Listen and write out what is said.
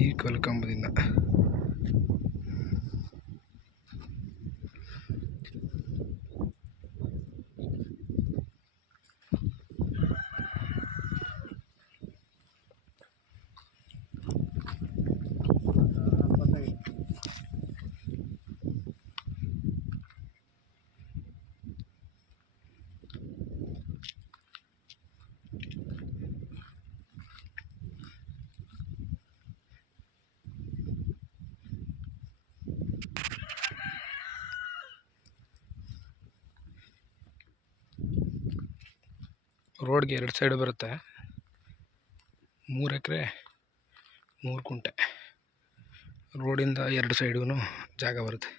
ಈ ಕಲ್ಕಂಬದಿಂದ ರೋಡ್ಗೆ 2 ಸೈಡ್ ಬರುತ್ತೆ. 3 ಎಕರೆ 3 ಕುಂಟೆ ರೋಡಿಂದ 2 ಸೈಡ್ಗೂ ಜಾಗ ಬರುತ್ತೆ.